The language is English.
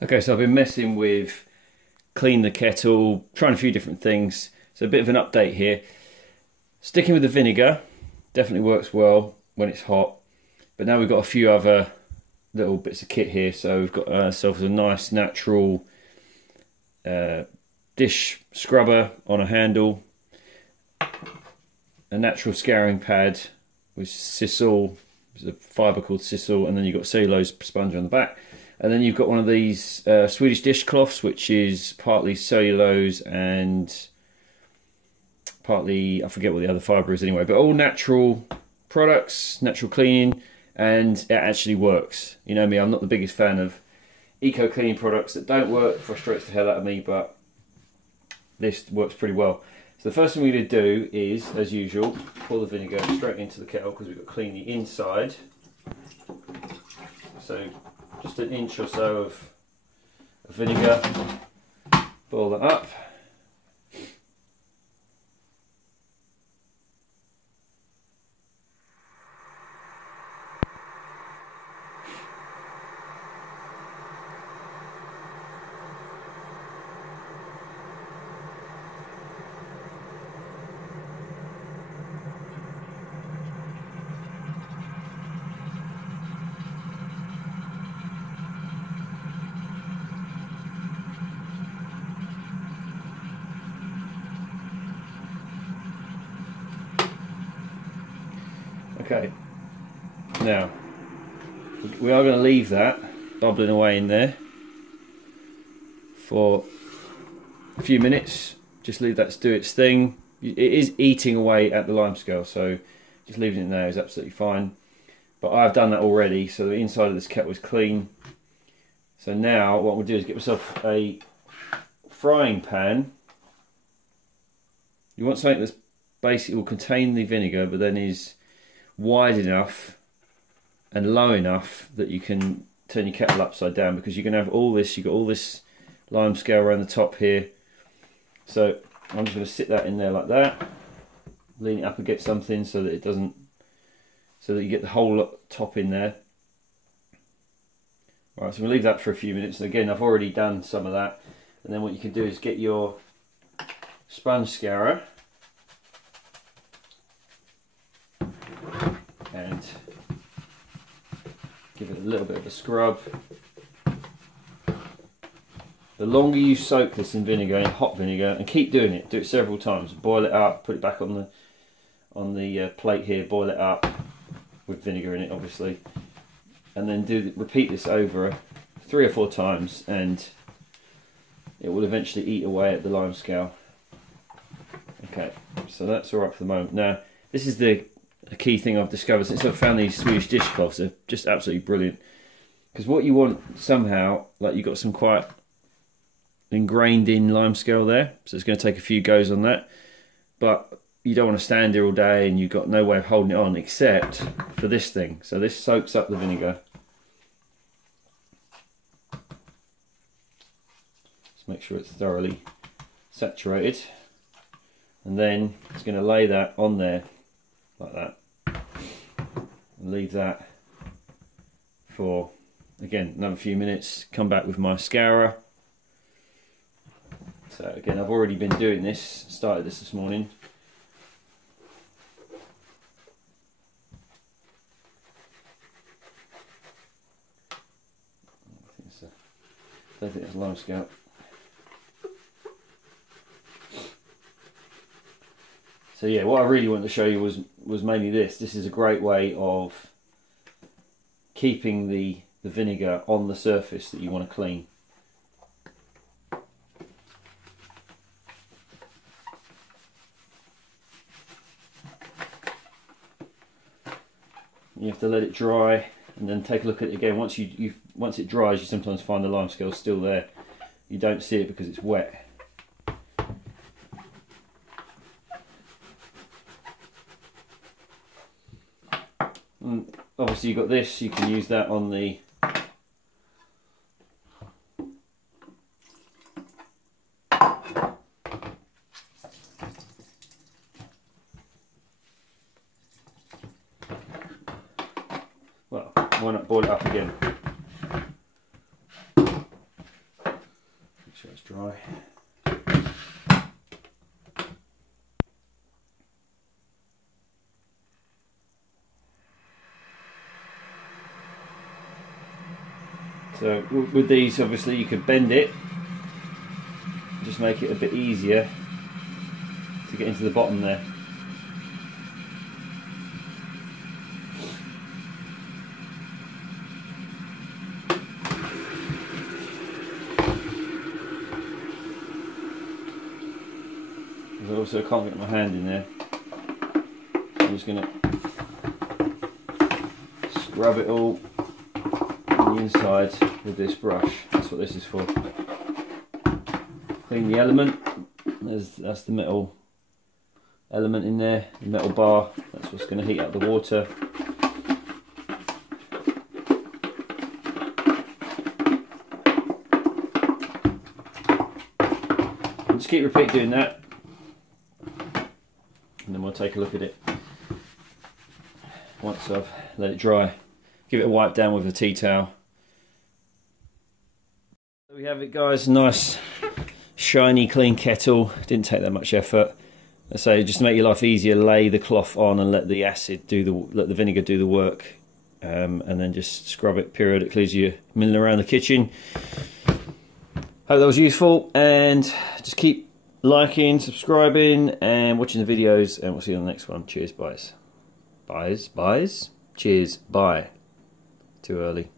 Okay, so I've been messing with clean the kettle, trying a few different things. So a bit of an update here. Sticking with the vinegar definitely works well when it's hot. But now we've got a few other little bits of kit here. So we've got ourselves a nice natural dish scrubber on a handle, a natural scouring pad with sisal, there's a fibre called sisal, and then you've got cellulose sponge on the back. And then you've got one of these Swedish dishcloths, which is partly cellulose and partly, I forget what the other fibre is anyway, but all natural products, natural cleaning, and it actually works. You know me, I'm not the biggest fan of eco cleaning products that don't work, frustrates the hell out of me, but this works pretty well. So the first thing we're going to do is, as usual, pour the vinegar straight into the kettle because we've got to clean the inside. So just an inch or so of vinegar, boil that up. Okay, now we are going to leave that bubbling away in there for a few minutes. Just leave that to do its thing. It is eating away at the lime scale, so just leaving it there is absolutely fine. But I've done that already, so the inside of this kettle is clean. So now what we'll do is get myself a frying pan. You want something that's basically will contain the vinegar, but then is wide enough and low enough that you can turn your kettle upside down, because you're going to have all this, you've got all this lime scale around the top here. So I'm just going to sit that in there like that, lean it up against something so that it doesn't, so that you get the whole top in there. Right, so we'll leave that for a few minutes. And again, I've already done some of that. And then what you can do is get your sponge scourer and give it a little bit of a scrub. The longer you soak this in vinegar, in hot vinegar, and keep doing it, do it several times. Boil it up, put it back on the plate here, boil it up with vinegar in it, obviously, and then repeat this over 3 or 4 times, and it will eventually eat away at the lime scale. Okay, so that's all right for the moment. Now, this is the key thing I've discovered since I've found these Swedish dishcloths. They're just absolutely brilliant, because what you want somehow, like you've got some quite ingrained in lime scale there, so it's going to take a few goes on that, but you don't want to stand here all day and you've got no way of holding it on except for this thing. So this soaks up the vinegar. Just make sure it's thoroughly saturated, and then it's going to lay that on there like that and leave that for, again, another few minutes. Come back with my scourer. So again, I've already been doing this, started this morning. I don't think it's lime scale. So yeah, what I really wanted to show you was mainly this. This is a great way of keeping the vinegar on the surface that you want to clean. You have to let it dry and then take a look at it again. Once it dries, you sometimes find the lime scale still there. You don't see it because it's wet. And obviously you've got this, you can use that on the why not boil it up again? dry. So with these, obviously you could bend it, just make it a bit easier to get into the bottom there. I also can't get my hand in there. I'm just going to scrub it all on the inside with this brush. That's what this is for. Clean the element. That's the metal element in there, the metal bar. That's what's going to heat up the water. And just repeat doing that, and then we'll take a look at it once I've let it dry. Give it a wipe down with a tea towel. There we have it, guys. Nice shiny clean kettle. Didn't take that much effort. So just to make your life easier, lay the cloth on and let the acid let the vinegar do the work, and then just scrub it periodically as you're milling around the kitchen. Hope that was useful, and just keep liking, subscribing and watching the videos, and we'll see you on the next one. Cheers, buys. Cheers, bye. Too early.